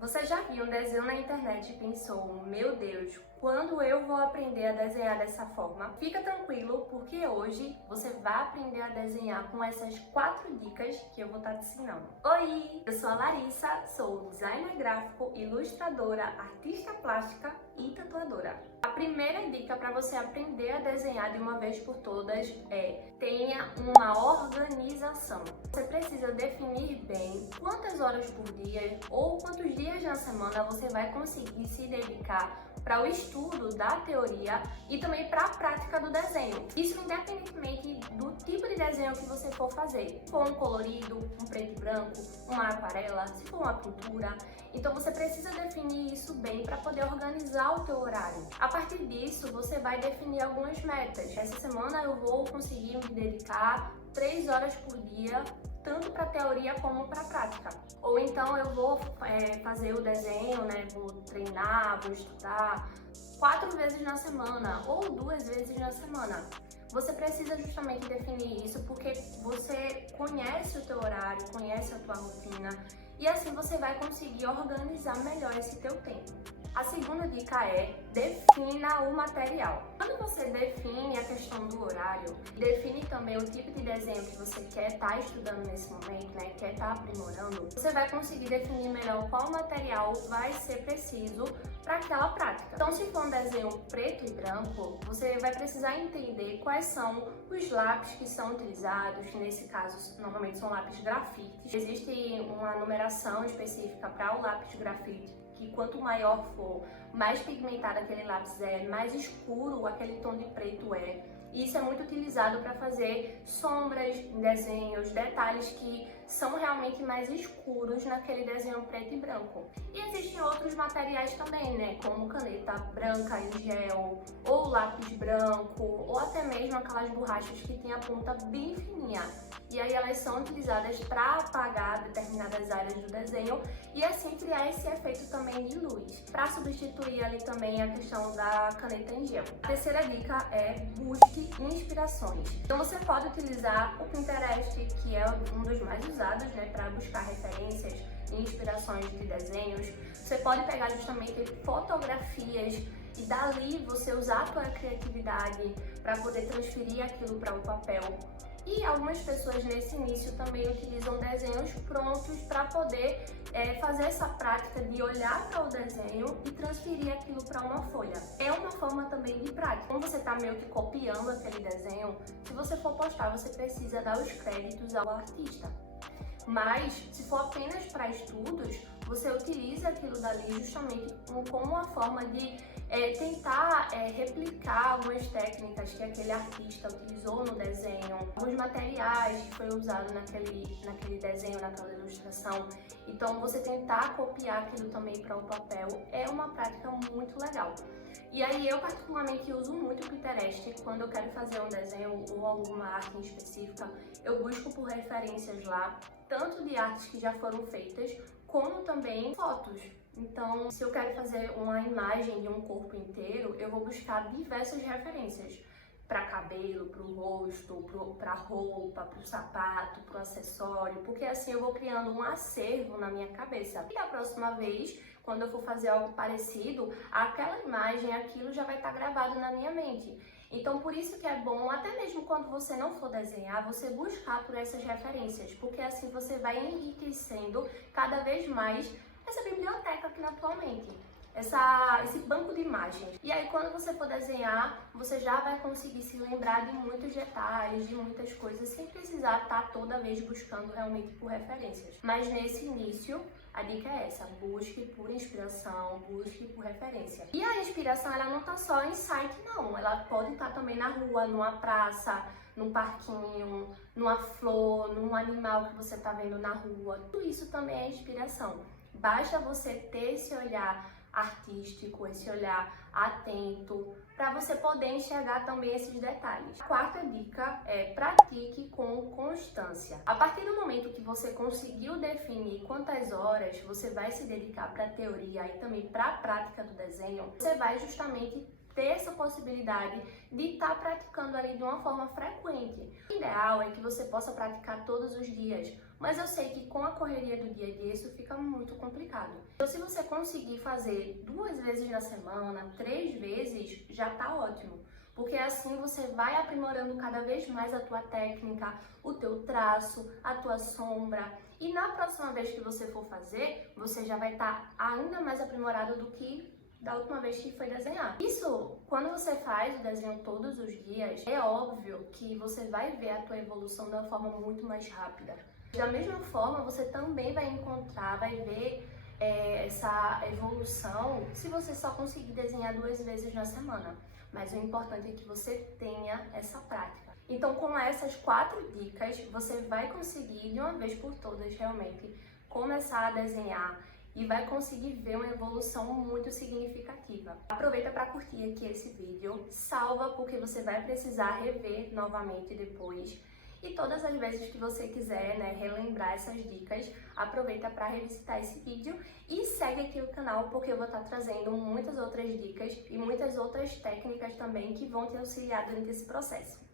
Você já viu um desenho na internet e pensou, meu Deus, quando eu vou aprender a desenhar dessa forma? Fica tranquilo, porque hoje você vai aprender a desenhar com essas 4 dicas que eu vou estar te ensinando. Oi, eu sou a Larissa, sou designer gráfico, ilustradora, artista plástica e tatuadora. A primeira dica para você aprender a desenhar de uma vez por todas é: tenha uma organização. Você precisa definir bem quantas horas por dia ou quantos dias na semana você vai conseguir se dedicar para o estudo da teoria e também para a prática do desenho. Isso independentemente do tipo de desenho que você for fazer. Se for um colorido, um preto e branco, uma aquarela, se for uma pintura. Então você precisa definir isso bem para poder organizar o teu horário. A partir disso, você vai definir algumas metas. Essa semana eu vou conseguir me dedicar 3 horas por dia, tanto para teoria como para prática. Ou então eu vou fazer o desenho, né? Vou treinar, vou estudar 4 vezes na semana ou 2 vezes na semana. Você precisa justamente definir isso porque você conhece o teu horário, conhece a tua rotina e assim você vai conseguir organizar melhor esse teu tempo. A segunda dica é: defina o material. Quando você define a questão do horário, define também o tipo de desenho que você quer estar estudando nesse momento, né? Quer estar aprimorando, você vai conseguir definir melhor qual material vai ser preciso para aquela prática. Então, se for um desenho preto e branco, você vai precisar entender quais são os lápis que são utilizados, que nesse caso normalmente são lápis grafite. Existe uma numeração específica para o lápis grafite, que quanto maior for, mais pigmentado aquele lápis é, mais escuro aquele tom de preto é. E isso é muito utilizado para fazer sombras em desenhos, detalhes que são realmente mais escuros naquele desenho preto e branco. E existem outros materiais também, né? Como caneta branca em gel, ou lápis branco, ou até mesmo aquelas borrachas que tem a ponta bem fininha. E aí elas são utilizadas para apagar determinadas áreas do desenho e assim criar esse efeito também de luz, para substituir ali também a questão da caneta em gel. A terceira dica é: busque inspirações. Então você pode utilizar o Pinterest, que é um dos mais usados, né, para buscar referências e inspirações de desenhos. Você pode pegar justamente fotografias e dali você usar a sua criatividade para poder transferir aquilo para o papel. E algumas pessoas nesse início também utilizam desenhos prontos para poder fazer essa prática de olhar para o desenho e transferir aquilo para uma folha. É uma forma também de prática. Como você está meio que copiando aquele desenho, se você for postar, você precisa dar os créditos ao artista. Mas, se for apenas para estudos, você utiliza aquilo dali justamente como uma forma de tentar replicar algumas técnicas que aquele artista utilizou no desenho, alguns materiais que foi usado naquele desenho, naquela ilustração. Então, você tentar copiar aquilo também para o papel é uma prática muito legal. E aí eu particularmente uso muito o Pinterest quando eu quero fazer um desenho ou alguma arte em específica. Eu busco por referências lá, tanto de artes que já foram feitas, como também fotos. Então, se eu quero fazer uma imagem de um corpo inteiro, eu vou buscar diversas referências para cabelo, para o rosto, para roupa, para o sapato, para o acessório, porque assim eu vou criando um acervo na minha cabeça. E a próxima vez, quando eu for fazer algo parecido, aquela imagem, aquilo já vai estar gravado na minha mente. Então, por isso que é bom, até mesmo quando você não for desenhar, você buscar por essas referências, porque assim você vai enriquecendo cada vez mais essa biblioteca aqui na tua mente, esse banco de imagens. E aí, quando você for desenhar, você já vai conseguir se lembrar de muitos detalhes, de muitas coisas, sem precisar estar toda vez buscando realmente por referências. Mas nesse início, a dica é essa: busque por inspiração, busque por referência. E a inspiração, ela não tá só em site, não. Ela pode estar também na rua, numa praça, num parquinho, numa flor, num animal que você tá vendo na rua. Tudo isso também é inspiração. Basta você ter esse olhar artístico, esse olhar atento, para você poder enxergar também esses detalhes. A quarta dica é: pratique com constância. A partir do momento que você conseguiu definir quantas horas você vai se dedicar para a teoria e também para a prática do desenho, você vai justamente ter essa possibilidade de estar praticando ali de uma forma frequente. O ideal é que você possa praticar todos os dias, mas eu sei que com a correria do dia a dia isso fica muito complicado. Então, se você conseguir fazer 2 vezes na semana, 3 vezes, já tá ótimo. Porque assim você vai aprimorando cada vez mais a tua técnica, o teu traço, a tua sombra. E na próxima vez que você for fazer, você já vai estar ainda mais aprimorado do que da última vez que foi desenhar. Isso, quando você faz o desenho todos os dias, é óbvio que você vai ver a tua evolução de uma forma muito mais rápida. Da mesma forma, você também vai ver essa evolução se você só conseguir desenhar 2 vezes na semana. Mas o importante é que você tenha essa prática. Então, com essas 4 dicas, você vai conseguir, de uma vez por todas, realmente começar a desenhar e vai conseguir ver uma evolução muito significativa. Aproveita para curtir aqui esse vídeo, salva porque você vai precisar rever novamente depois. E todas as vezes que você quiser, relembrar essas dicas, aproveita para revisitar esse vídeo e segue aqui o canal porque eu vou estar trazendo muitas outras dicas e muitas outras técnicas também que vão te auxiliar durante esse processo.